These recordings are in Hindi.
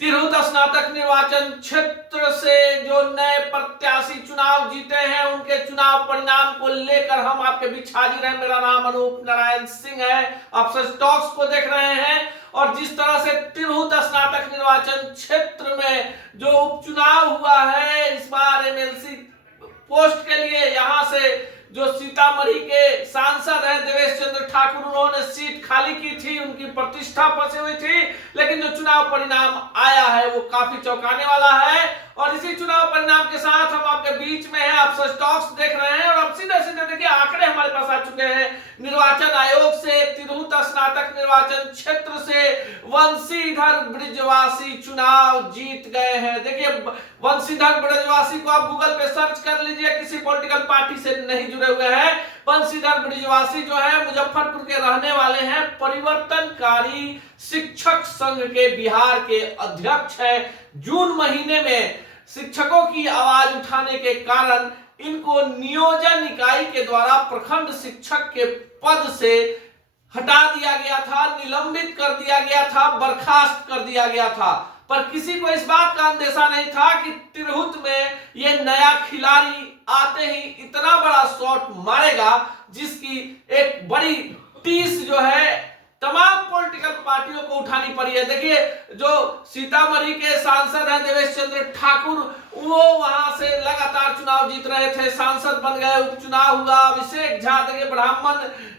तिरहुत स्नातक निर्वाचन क्षेत्र से जो नए प्रत्याशी चुनाव जीते हैं उनके चुनाव परिणाम को लेकर हम आपके बीच हाजिर हैं। मेरा नाम अनूप नारायण सिंह है। आप सच टॉक्स को देख रहे हैं और जिस तरह से तिरहुत स्नातक निर्वाचन क्षेत्र में जो उपचुनाव हुआ है इस बार एमएलसी पोस्ट के लिए, यहां से जो सीतामढ़ी के सांसद हैं देवेश चंद्र ठाकुर, उन्होंने सीट खाली की थी, उनकी प्रतिष्ठा फंसी हुई थी, लेकिन जो चुनाव परिणाम आया है वो काफी चौंकाने वाला है। और इसी चुनाव परिणाम के साथ हम आपके बीच में हैं। आप सच टॉक्स देख रहे हैं और अब सीधे सीधे देखिए आंकड़े हमारे पास आ चुके हैं निर्वाचन आयोग से। तिरहुत स्नातक निर्वाचन क्षेत्र से वंशीधर बृजवासी चुनाव जीत गए हैं। देखिए वंशीधर बृजवासी को आप गूगल पे सर्च कर लीजिए, किसी पॉलिटिकल पार्टी से नहीं जुड़े हुए हैं। वंशीधर बृजवासी जो है मुजफ्फरपुर के रहने वाले हैं, परिवर्तनकारी शिक्षक संघ के बिहार के अध्यक्ष हैं। जून महीने में शिक्षकों की आवाज उठाने के कारण इनको नियोजन इकाई के द्वारा प्रखंड शिक्षक के पद से हटा दिया गया था, निलंबित कर दिया गया था, बर्खास्त कर दिया गया था। पर किसी को इस बात का अंदेशा नहीं था कि तिरहुत में ये नया खिलाड़ी आते ही इतना बड़ा शॉट मारेगा जिसकी एक बड़ी टीस जो है तमाम पॉलिटिकल पार्टियों को उठानी पड़ी है। देखिए जो सीतामढ़ी के सांसद हैं देवेश चंद्र ठाकुर, वो वहां से लगातार चुनाव जीत रहे थे, सांसद बन गए, उपचुनाव हुआ। अभिषेक झा देखिए ब्राह्मण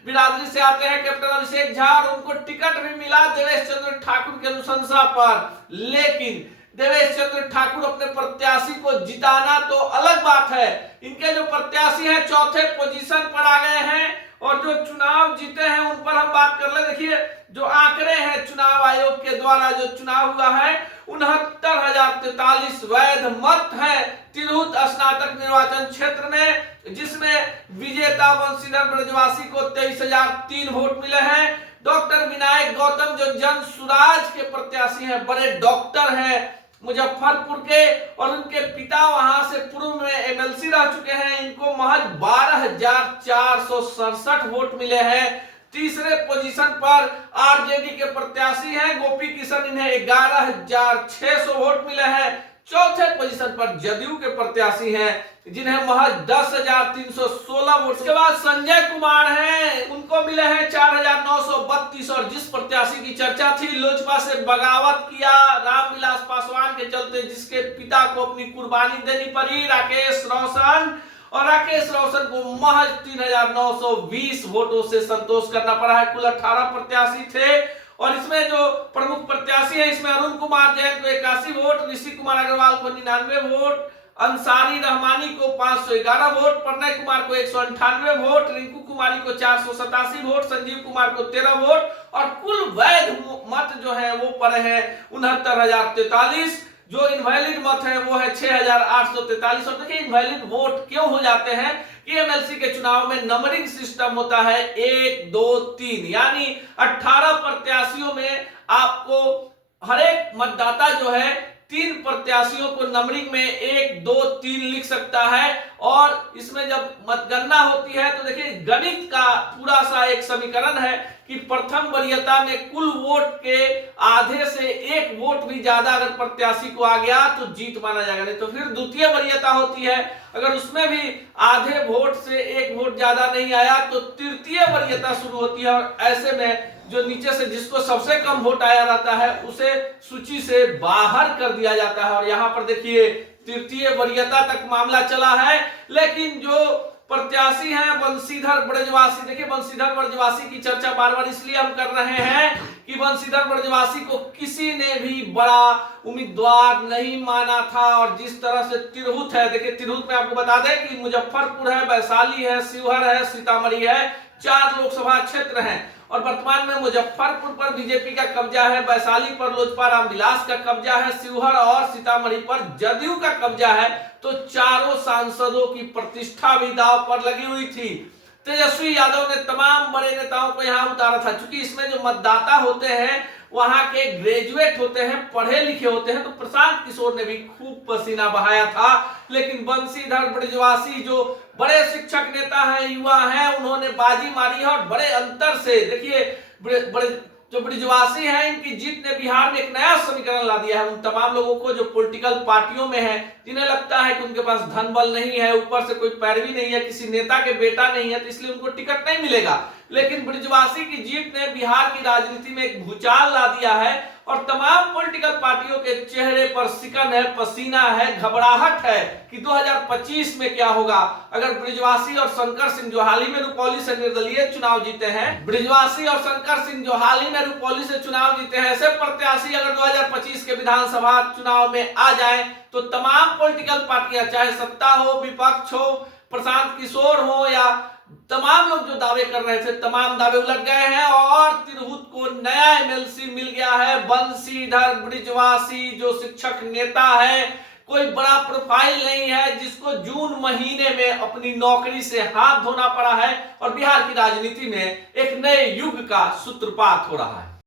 बिरादरी से आते हैं, कैप्टन अभिषेक झा, और उनको टिकट भी मिला देवेश चंद्र ठाकुर की अनुशंसा पर। लेकिन देवेश चंद्र ठाकुर अपने प्रत्याशी को जिताना तो अलग बात है, इनके जो प्रत्याशी हैं चौथे पोजीशन पर आ गए हैं और जो चुनाव जीते हैं उन पर हम बात कर ले। देखिए जो आंकड़े हैं चुनाव आयोग के द्वारा जो चुनाव हुआ है 69,043 वैध मत हैं तिरहुत स्नातक निर्वाचन क्षेत्र में, जिसमें विजेता वंशीधर बृजवासी को 23,003 वोट मिले हैं। डॉक्टर विनायक गौतम जो जन सुराज के प्रत्याशी हैं, बड़े डॉक्टर हैं मुजफ्फरपुर के, और उनके पिता वहां से पूर्व में एमएलसी रह चुके हैं, इनको महज 12,467 वोट मिले हैं। तीसरे पोजीशन पर आरजेडी के प्रत्याशी हैं गोपी किशन, इन्हें 11,600 वोट मिले हैं। चौथे पोजीशन पर जदयू के प्रत्याशी हैं जिन्हें महज 10,316 वोट। उसके बाद संजय कुमार हैं, उनको मिले हैं 4,932, और जिस प्रत्याशी की चर्चा थी लोजपा से बगावत किया रामविलास पासवान के चलते, जिसके पिता को अपनी कुर्बानी देनी पड़ी, राकेश रोशन, और राकेश रोशन को महज 3,920 वोटों से संतोष करना पड़ा है। कुल 18 प्रत्याशी थे और इसमें जो प्रमुख प्रत्याशी है इसमें अरुण कुमार जैन को 81 वोट, ऋषि कुमार अग्रवाल को 99 वोट, अंसारी रहमानी को 511 वोट, प्रणय कुमार को 198 वोट, रिंकू कुमारी को 487 वोट, संजीव कुमार को 13 वोट, और कुल वैध मत जो है वो पड़े हैं 69,043। जो इनवैलिड मत है वो है 6,843। और देखिए इनवैलिड वोट क्यों हो जाते हैं कि एमएलसी के चुनाव में नंबरिंग सिस्टम होता है 1 2 3, यानी 18 प्रत्याशियों में आपको हर एक मतदाता जो है 3 प्रत्याशियों को नंबरिंग में 1 2 3 लिख सकता है। और इसमें जब मतगणना होती है तो देखिए गणित का पूरा सा एक समीकरण है कि प्रथम वरीयता में कुल वोट के आधे से 1 वोट भी ज्यादा अगर प्रत्याशी को आ गया तो जीत माना जाएगा, नहीं तो फिर द्वितीय वरीयता होती है, अगर उसमें भी आधे वोट से 1 वोट ज्यादा नहीं आया तो तृतीय वरीयता शुरू होती है। और ऐसे में जो नीचे से जिसको सबसे कम वोट आया रहता है उसे सूची से बाहर कर दिया जाता है। और यहाँ पर देखिए तृतीय वरीयता तक मामला चला है। लेकिन जो प्रत्याशी हैं वंशीधर बृजवासी, देखिए वंशीधर बृजवासी की चर्चा बार बार इसलिए हम कर रहे हैं कि वंशीधर बृजवासी को किसी ने भी बड़ा उम्मीदवार नहीं माना था। और जिस तरह से तिरहुत है, देखिए तिरहुत में आपको बता दें कि मुजफ्फरपुर है, वैशाली है, शिवहर है, सीतामढ़ी है, 4 लोकसभा क्षेत्र हैं। और वर्तमान में मुजफ्फरपुर पर बीजेपी का कब्जा है, वैशाली पर लोजपा रामविलास का कब्जा है, शिवहर और सीतामढ़ी पर जदयू का कब्जा है। तो चारों सांसदों की प्रतिष्ठा भी दांव पर लगी हुई थी। तेजस्वी यादव ने तमाम बड़े नेताओं को यहां उतारा था, क्योंकि इसमें जो मतदाता होते हैं वहां के ग्रेजुएट होते हैं, पढ़े लिखे होते हैं। तो प्रशांत किशोर ने भी खूब पसीना बहाया था। लेकिन वंशीधर बृजवासी जो बड़े शिक्षक नेता हैं, युवा हैं, उन्होंने बाजी मारी है और बड़े अंतर से, देखिए बड़े जो ब्रिजवासी हैं, इनकी जीत ने बिहार में एक नया समीकरण ला दिया है। उन तमाम लोगों को जो पॉलिटिकल पार्टियों में है, जिन्हें लगता है कि उनके पास धन बल नहीं है, ऊपर से कोई पैरवी नहीं है, किसी नेता के बेटा नहीं है, तो इसलिए उनको टिकट नहीं मिलेगा। लेकिन ब्रिजवासी की जीत ने बिहार की राजनीति में एक भूचाल ला दिया है और तमाम पॉलिटिकल पार्टियों के चेहरे पर सिकन है, पसीना है, घबराहट है कि 2025 में क्या होगा। अगर ब्रिजवासी और शंकर सिंह जो हाल ही में रुपौली से निर्दलीय चुनाव जीते हैं, ब्रिजवासी और शंकर सिंह जो हाल ही में रुपौली से चुनाव जीते हैं, ऐसे प्रत्याशी अगर 2025 के विधानसभा चुनाव में आ जाए तो तमाम पॉलिटिकल पार्टियां, चाहे सत्ता हो, विपक्ष हो, प्रशांत किशोर हो या तमाम लोग जो दावे कर रहे थे, तमाम दावे उलट गए हैं और तिरहुत को नया एमएलसी मिल गया है। बंशीधर ब्रिजवासी जो शिक्षक नेता है, कोई बड़ा प्रोफाइल नहीं है, जिसको जून महीने में अपनी नौकरी से हाथ धोना पड़ा है और बिहार की राजनीति में एक नए युग का सूत्रपात हो रहा है।